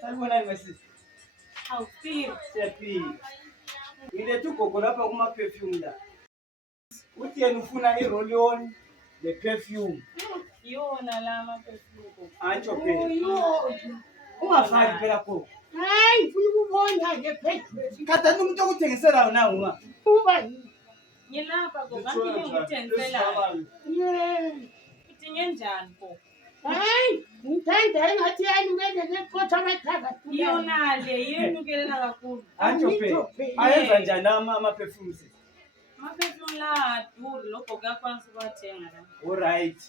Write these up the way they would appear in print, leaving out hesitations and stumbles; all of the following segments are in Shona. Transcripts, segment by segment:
Sanibonani masisi. Awufiki. Siyafika. Ngilethe ugogo lapha kuma-perfume la. Uthi yena ufuna i-roll-on le-perfume. Yona la ama-perfume. Atsho phela. Ungafaki phela gogo. Hayi ngifuna ukubona le-perfume. Khathani umuntu okuthengiselayo nawe unga. Uba yini? Ngilapha gogo, ngifike ngikuthengiselayo. Udinge njani gogo? Hayi ngithanda engathi yanukele ngeqotha amathaba. Yona le yenukelela kakhulu. Atsho phela. Ayenza njani ama-perfume sisi? Ama-perfume la aduri, lo gogo uyakwanisa ukuwathenga la. Alright.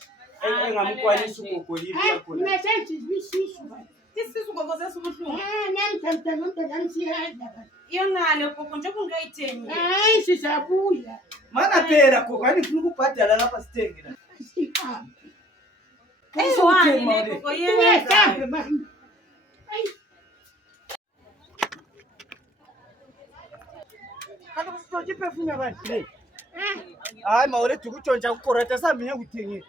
Engamkwanisa ugogo lipi yakho la. Mina sengizwisisa bani. Isisu gogo sesibuhlungu. Nami ngomntwana siyadla. Yona le gogo njengoba ungayithengi. Hayi sisabuya. Mana phela gogo, anifuna ukubhadala lapha sithenge la. Sihambe. Eyiwani le gogo Sihambe yenza. manje. Hayi. Kanti kusitshontsha i-perfume yabantu le. Hayi mawulethe ukutshontsha kukorata sami ngiyekuthengile.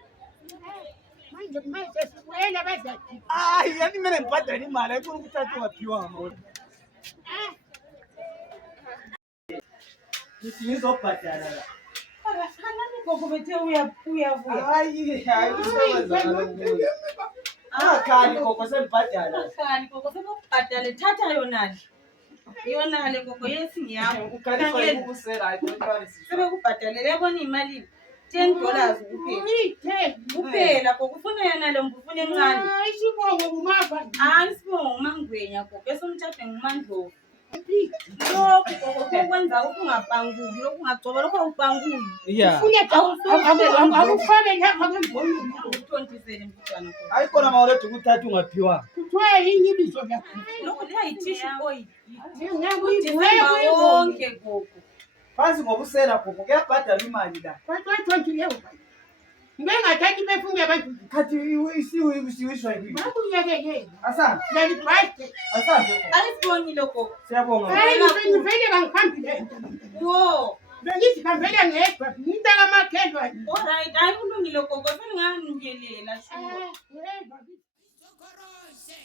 Manje sibuyela bazathi. Hayi, yani kumele ngibhadale imali ayifuna ukuthatha ungaphiwanga mawona. Ngithi ngizobhadala la. Kanani gogo bethe uyavuya. Hayi, kusebenzakala kumuntu. Angakhali gogo sengibhadala. Kanani gogo sebokubhadale, thatha yona le. Yona le gogo yesi ngiyakho. Ukhalifay ukusela ayithola Sebekubhadalele yabona imali $10 kuphela. Uyithe. Kuphela gogo ufuna yona le ngifuna encane. Hayi sibonge kumava. Hayi sibonga umangwenya gogo esomthathe ngumandlovu. Lokho gogo kwenza ukungapanguli, lokho ungagcoba lokho awupanguli. Yeah. Ufuna akufake lapha ngembonini. Uthontisele mfutshana gogo. Hayi khona mawulethe ukuthatha ungaphiwanga. Kuthiwa yini ibizo lakho? Lokho liyayitishu oil. Ngiyakuyibona Wonke gogo. Phansi ngobusela gogo kuyabhadala imali la. kwathi leyo. Ngingathathi befunge abantu. Khathi isiwishwa yini? Bakuyekele. Asante. Leli bhayide. Asante. Ayisibonile gogo. Siyabonga. Hayi ngivele bangikhambile. Wo. Bengizikhambela ngedwa. Ngintaka makhelwane. Alright, hayi kulungile gogo, seninganginukelela shuwa. Eh, Socorro, sí.